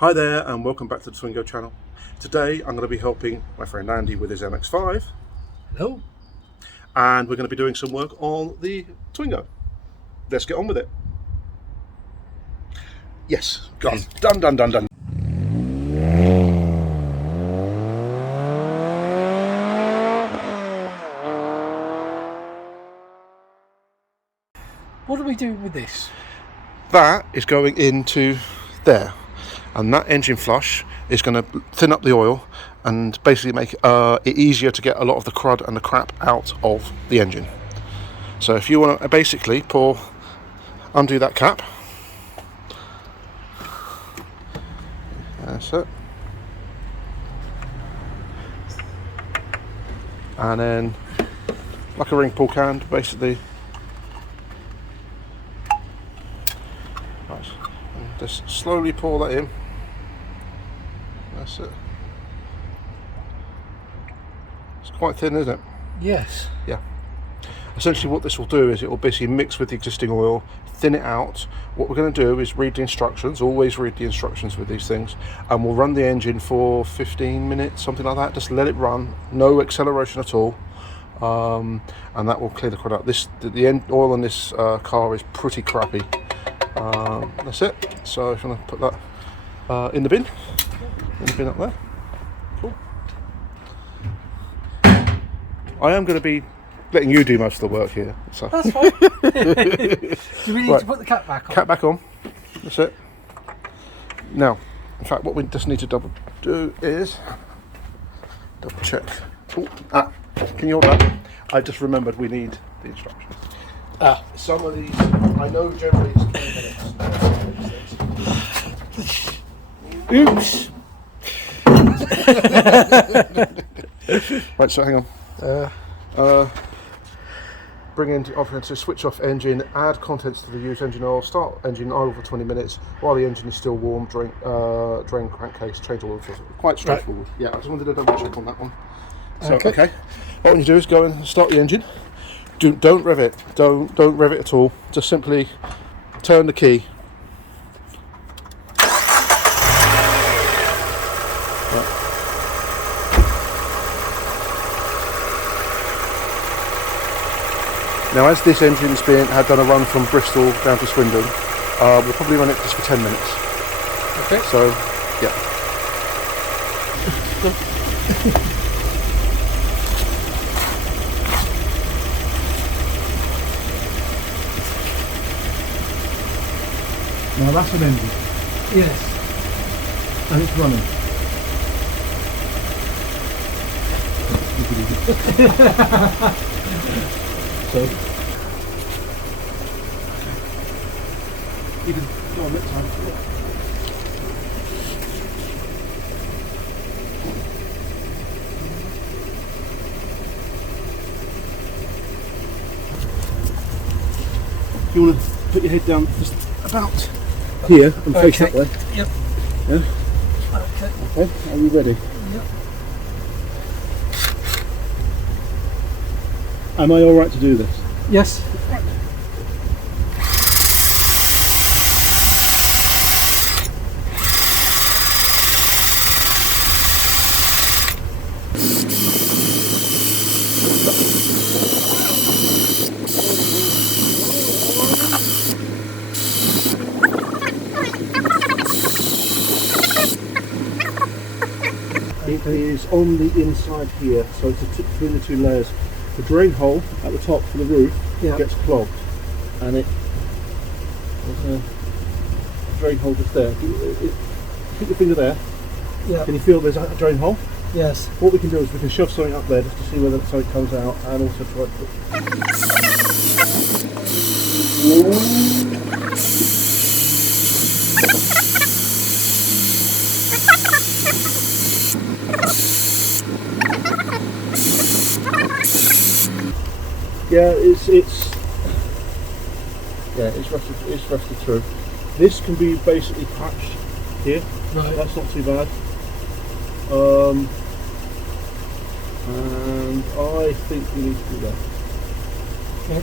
Hi there and welcome back to the Twingo channel. Today I'm going to be helping my friend Andy with his MX5. Hello. And we're going to be doing some work on the Twingo. Let's get on with it. Yes, done. Done. What are we doing with this? That is going into there. And that engine flush is going to thin up the oil and basically make it easier to get a lot of the crud and the crap out of the engine. So if you want to basically undo that cap. That's it. And then, like a ring pull can, basically. Right. And just slowly pour that in. That's it. It's quite thin, isn't it? Yes. Yeah. Essentially what this will do is it will basically mix with the existing oil, thin it out. What we're going to do is read the instructions, always read the instructions with these things, and we'll run the engine for 15 minutes, something like that. Just let it run, no acceleration at all, and that will clear the crud out. The oil in this car is pretty crappy. That's it. So if I'm going to put that in the bin up there. Cool. I am going to be letting you do most of the work here. So. That's fine. Do we need to put the cap back on? Cap back on. That's it. Now, in fact, what we just need to double check. Can you hold that? I just remembered we need the instructions. Some of these, I know generally it's 20 minutes. Oops. Right, so hang on. Bring in to switch off engine, add contents to the used engine oil, start engine idle for 20 minutes while the engine is still warm, drain crankcase, change oil filter. Quite straightforward. Right. Yeah, I just wanted to double check on that one. So, okay. What you do is go and start the engine. Don't rev it. Don't rev it at all. Just simply turn the key. Now, as this engine's had done a run from Bristol down to Swindon, we'll probably run it just for 10 minutes. Okay. So, yeah. Now that's an engine. Yes. And it's running. So you can go on this side if you want. You want to put your head down just about here and face that way. Yep. Yeah? Okay, are you ready? Yep. Am I alright to do this? Yes. It is on the inside here, so it's between the two layers. The drain hole at the top for the roof gets clogged, and there's a drain hole just there. Put your finger there. Yeah. Can you feel there's a drain hole? Yes. What we can do is we can shove something up there just to see whether something comes out, and also try to put. Yeah, it's rusted through. This can be basically patched here. Right. That's not too bad. And I think we need to do that. Okay.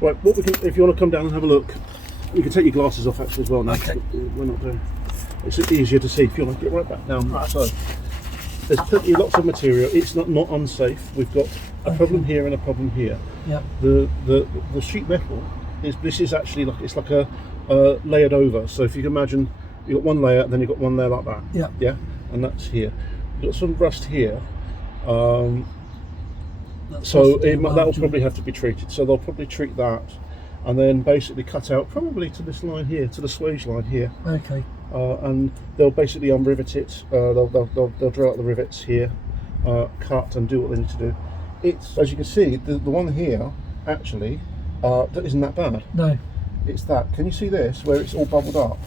Right, what we can, if you want to come down and have a look, you can take your glasses off actually as well now. Okay. We're not doing. It's easier to see if you want to get right back down. Right. So there's lots of material. It's not unsafe. We've got a problem here and a problem here. Yep. The sheet metal is actually like a layered over. So if you can imagine, you've got one layer, and then you've got one layer like that. Yep. Yeah, and that's here. You've got some rust here. So that will probably have to be treated. So they'll probably treat that, and then basically cut out probably to this line here, to the swage line here. Okay. And they'll basically unrivet it. They'll drill out the rivets here, cut and do what they need to do. It's, as you can see, the one here actually that isn't that bad. No. It's that. Can you see this where it's all bubbled up?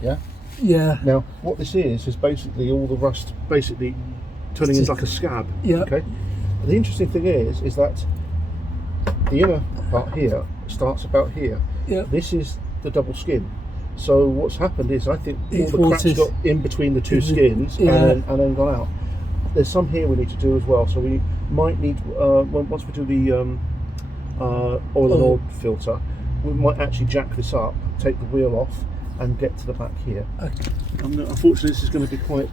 Yeah. Yeah. Now what this is basically all the rust basically turning into like a scab. Yeah. Okay. The interesting thing is that the inner part here starts about here. Yeah. This is the double skin. So what's happened is I think all the crap's got in between the two skins and then gone out. There's some here we need to do as well. So we might need once we do the oil and oil filter, we might actually jack this up, take the wheel off, and get to the back here. Okay. Unfortunately, this is going to be quite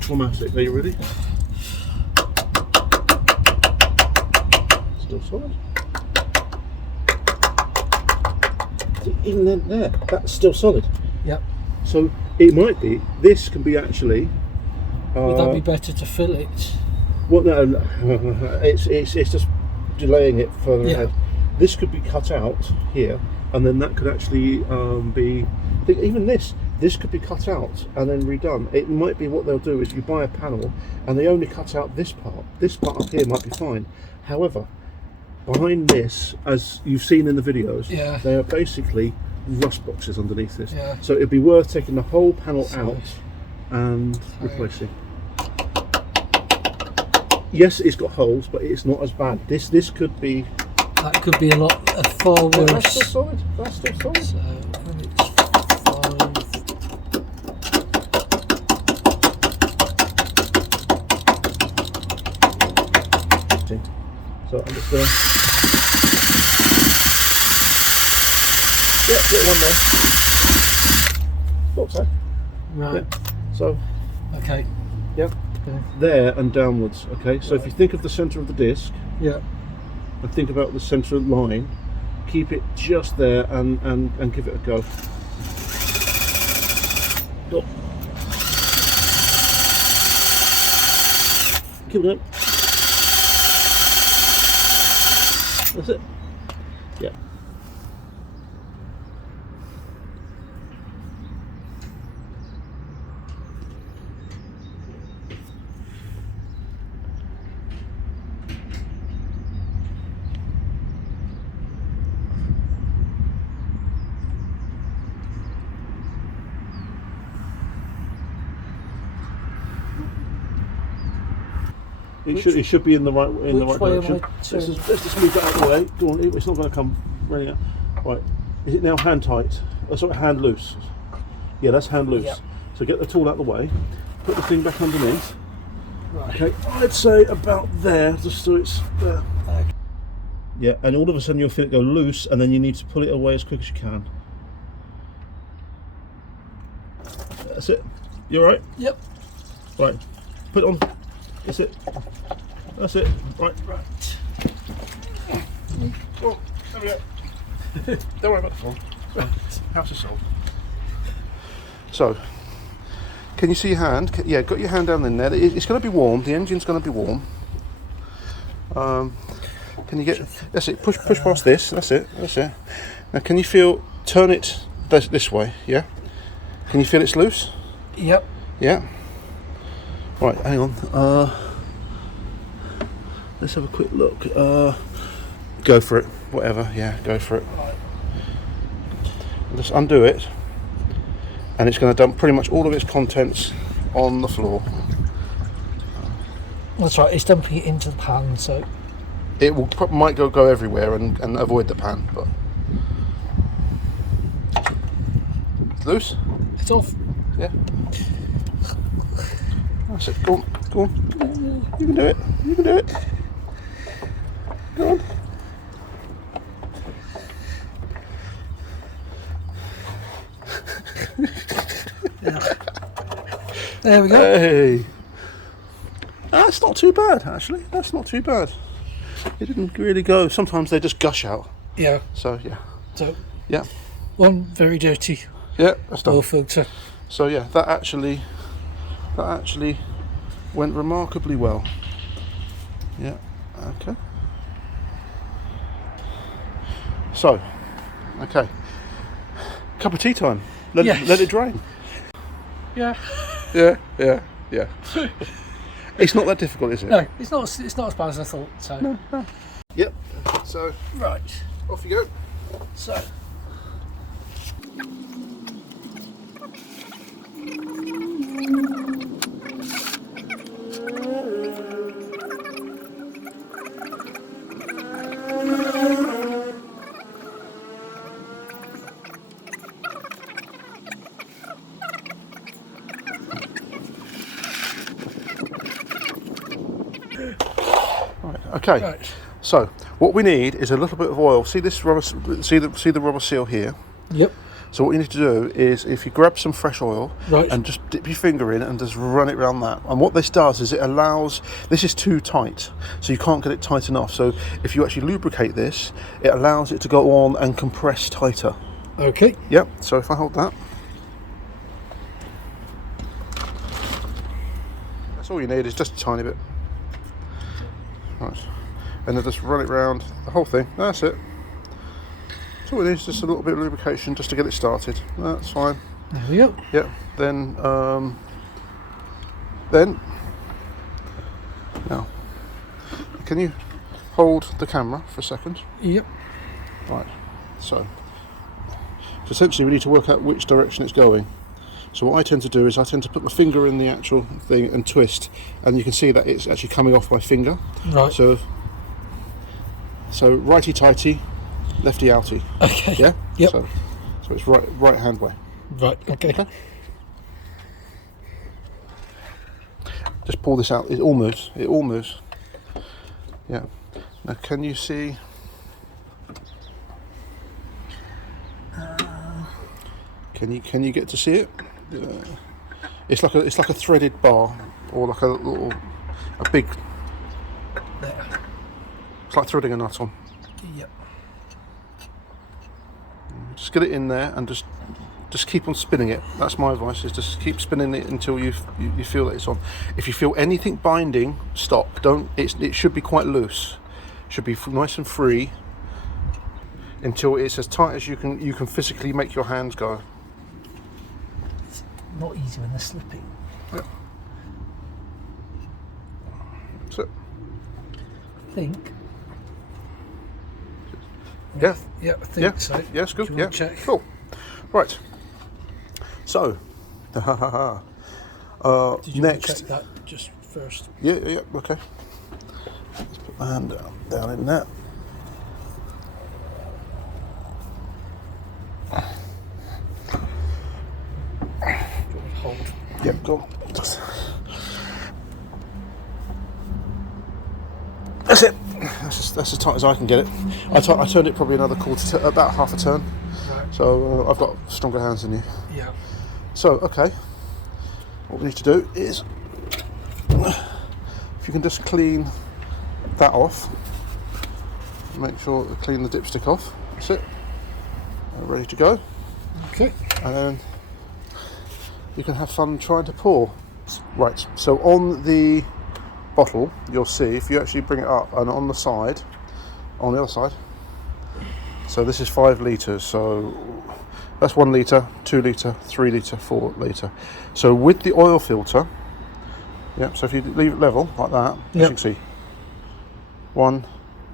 traumatic. Are you ready? Still solid. Even then, there, that's still solid. Yep. So it might be. This can be actually. Would that be better to fill it? Well, no, it's just delaying it further ahead. This could be cut out here, and then that could actually be. Even this could be cut out and then redone. It might be what they'll do is you buy a panel, and they only cut out this part. This part up here might be fine. However, behind this, as you've seen in the videos, they are basically rust boxes underneath this. Yeah. So it'd be worth taking the whole panel out and replacing. Yes, it's got holes, but it's not as bad. This could be. That could be far worse. That's still solid. That's still solid. So when it's 5. So I'm just gonna. Yeah, get one there. Thought so. Right. Yeah. So. Okay. Yeah. Okay. There and downwards. Okay. So if you think of the centre of the disc. Yeah. And think about the centre line. Keep it just there and give it a go. Oh. Keep it up. That's it. Yeah. It should be in the right direction. Let's just move that out of the way. Go on, it's not going to come running out. Right, is it now hand tight? Oh, sorry, hand loose. Yeah, that's hand loose. Yep. So get the tool out of the way. Put the thing back underneath. Right. Okay, I'd say about there, just so it's there. Okay. Yeah, and all of a sudden you'll feel it go loose, and then you need to pull it away as quick as you can. That's it. You all right? Yep. Right, put it on. That's it. That's it. Right. Oh, there we go. Don't worry about the phone. House is sold. So, can you see your hand? Yeah, got your hand down in there. It's going to be warm. The engine's going to be warm. Can you get? That's it. Push past this. That's it. That's it. Now, can you feel? Turn it this way. Yeah. Can you feel it's loose? Yep. Yeah. Right, hang on. Let's have a quick look. Go for it. Whatever. Yeah, go for it. Right. Just undo it, and it's going to dump pretty much all of its contents on the floor. That's right. It's dumping it into the pan, so it might go everywhere and avoid the pan, but it's loose. It's off. Yeah. That's it. Go on. Go on. You can do it. You can do it. Go on. Yeah. There we go. Hey, that's not too bad actually. That's not too bad. It didn't really go. Sometimes they just gush out. Yeah. So yeah. So Yeah. one very dirty Yeah. That's done. oil filter. So yeah, that actually went remarkably well. Yeah. Okay. So, okay. Cup of tea time. Let it drain. Yeah. Yeah. It's not that difficult, is it? No, it's not. It's not as bad as I thought. So. No. Yep. So Right. off you go. So. Okay. Right. So what we need is a little bit of oil. See this rubber? See the rubber seal here. Yep. So what you need to do is, if you grab some fresh oil Right. and just dip your finger in and just run it around that. And what this does is it allows. This is too tight, so you can't get it tight enough. So if you actually lubricate this, it allows it to go on and compress tighter. Okay. Yep. So if I hold that, that's all you need. Is just a tiny bit. Right. And then just run it round the whole thing. That's it. So it is just a little bit of lubrication just to get it started. That's fine. There we go. Yeah. Then now, can you hold the camera for a second? Yep. Right. So essentially we need to work out which direction it's going. So what I tend to do is I tend to put my finger in the actual thing and twist, and you can see that it's actually coming off my finger. Right. So righty tighty, lefty outy. Okay. Yeah. Yep. So it's right hand way. Right. Okay. Just pull this out. It all moves. It all moves. Yeah. Now can you see? Can you get to see it? It's like a threaded bar, or like a big. There. It's like threading a nut on. Yep. Just get it in there and just keep on spinning it. That's my advice. Is just keep spinning it until you feel that it's on. If you feel anything binding, stop. Don't. It should be quite loose. Should be nice and free until it's as tight as you can physically make your hands go. It's not easy when they're slipping. Yep. So. I think. Yeah. Yeah, I think so. Yes, good. Do you Yeah, want to check? cool. Right. So, Did you want to next. check that just first? Yeah, okay. Let's put the hand down in there. Hold. Yep, go on. That's it. That's as tight as I can get it. I turned it probably another about half a turn. Right. So I've got stronger hands than you. Yeah. So, okay. What we need to do is, if you can just clean that off, make sure to clean the dipstick off. That's it. Ready to go. Okay. And then you can have fun trying to pour. Right, so on the bottle, you'll see, if you actually bring it up, and on the other side, so this is 5 litres, so that's 1 litre, 2 litre, 3 litre, 4 litre. So with the oil filter, yeah, so if you leave it level like that, as you can see, 1,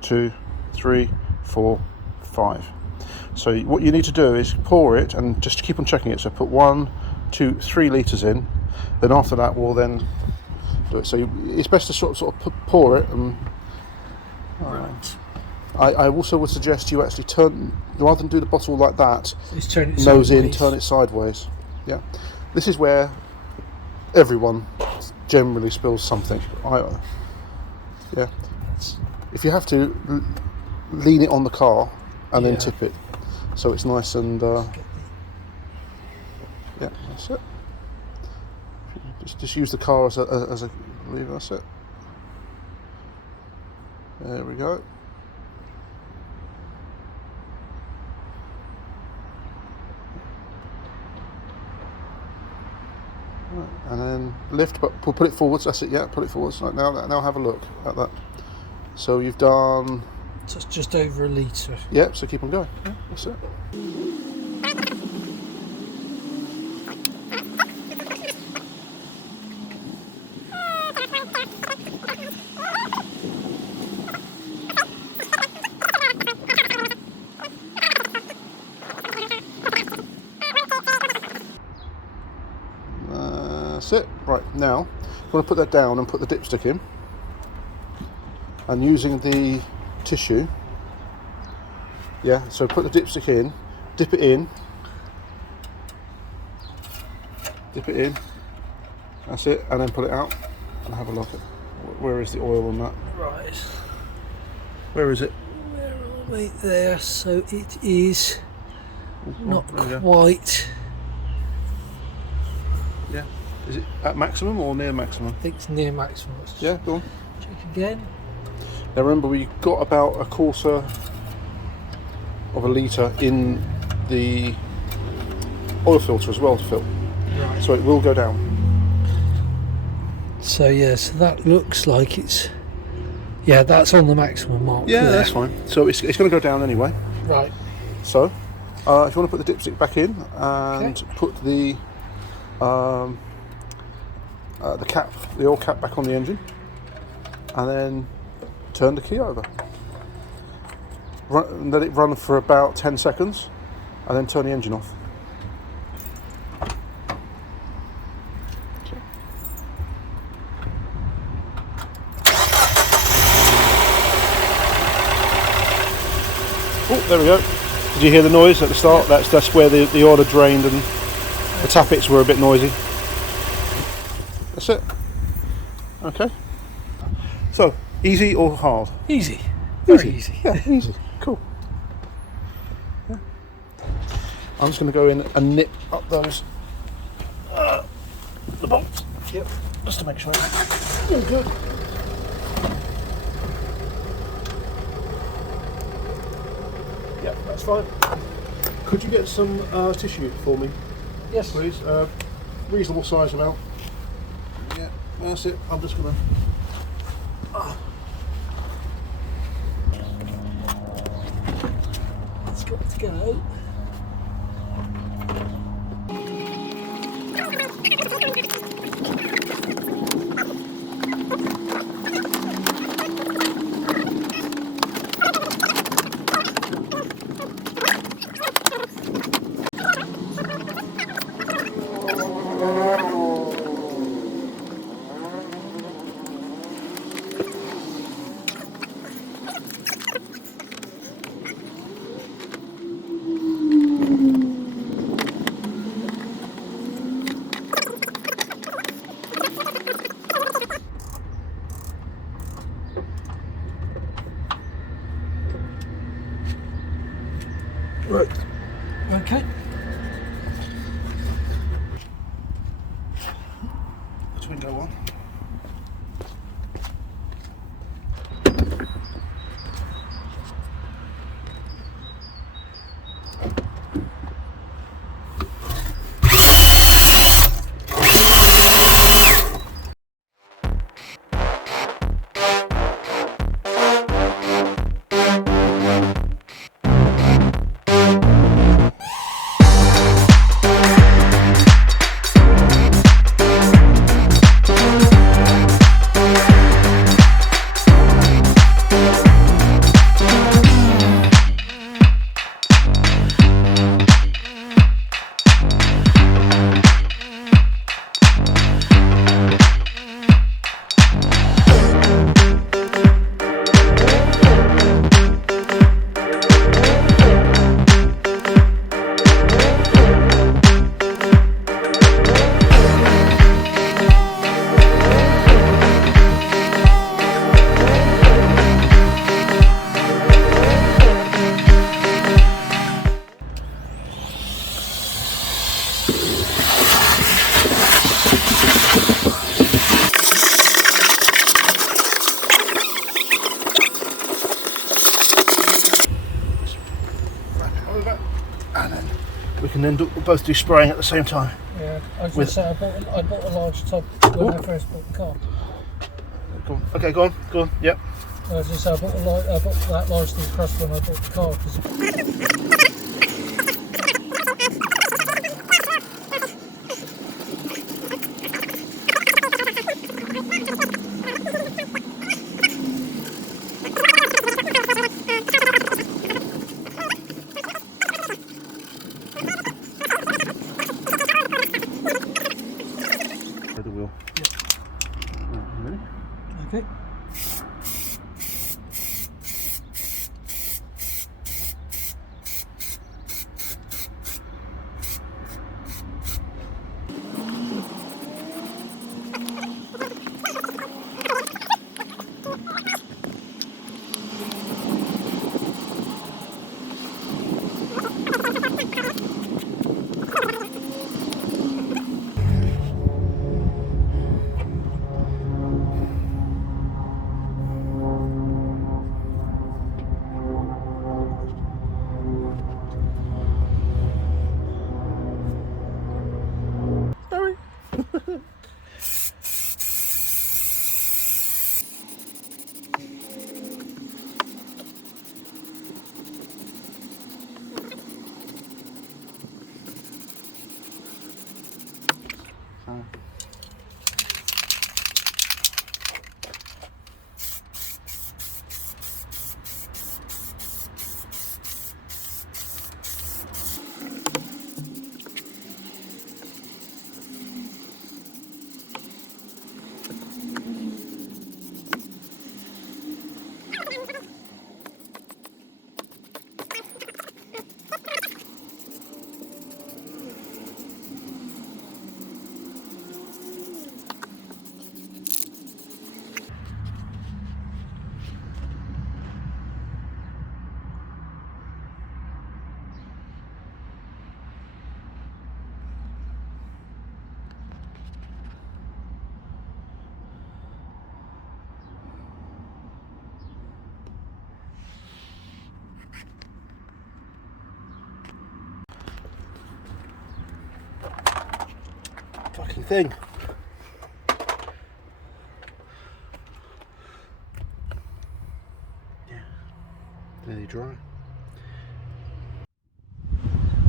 2, 3, 4, 5. So what you need to do is pour it and just keep on checking it. So put 1, 2, 3 litres in, then after that we'll then do it. So it's best to sort of pour it. And Right. I also would suggest you actually turn, rather than do the bottle like that, Let's turn it nose in, sideways. turn it sideways. Yeah, this is where everyone generally spills something. Yeah, if you have to, lean it on the car and then tip it, so it's nice and yeah. That's it. Just use the car as a lever. That's it. There we go. Right, and then lift, but put it forwards. That's it. Yeah, put it forwards. Right, now have a look at that. So you've done. So it's just over a litre. Yeah. So keep on going. Yeah, that's it. That's it. Right, now I'm going to put that down and put the dipstick in, and using the tissue, yeah, so put the dipstick in, dip it in, that's it, and then put it out and have a look at where is the oil on that. Right. Where is it? Where are we? There. So it is not there we go. quite. Yeah. Is it at maximum or near maximum? I think it's near maximum. Let's just Yeah, go on. check again. Now remember, we got about 1/4 of a litre in the oil filter as well to fill. Right. So it will go down. So yeah, so that looks like it's. Yeah, that's on the maximum mark. Yeah, there. that's fine. So it's going to go down anyway. Right. So if you want to put the dipstick back in and put the cap, the oil cap back on the engine, and then turn the key over. Let it run for about 10 seconds, and then turn the engine off. Oh, there we go. Did you hear the noise at the start? Yeah. That's where the oil had drained and the tappets were a bit noisy. That's it. Okay. So, easy or hard? Easy. Very easy. Yeah, easy. Cool. Yeah. I'm just going to go in and nip up those the bolts. Yep. Just to make sure. All good. Yeah, that's fine. Could you get some tissue for me? Yes. Please. Reasonable size amount. Yeah, that's it. I'm just going to... It's got to go. Right. Okay. Twingo one. can then both do spraying at the same time. Yeah, I was going to say, I bought a large tub when I first bought the car. Go on. Okay, go on, yep. I was going to say, I bought that large thing crust when I bought the car. The wheel. Yeah. Ready? Okay. Fucking thing. Yeah, nearly dry.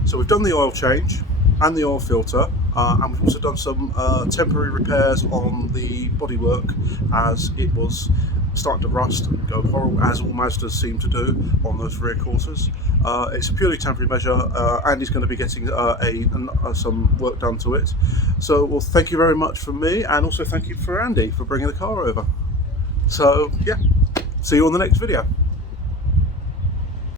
So we've done the oil change and the oil filter, and we've also done some temporary repairs on the bodywork as it was starting to rust and go horrible, as all Mazdas seem to do on those rear quarters. It's a purely temporary measure. Andy's going to be getting some work done to it. So, well, thank you very much from me, and also thank you for Andy for bringing the car over. So, yeah, see you on the next video.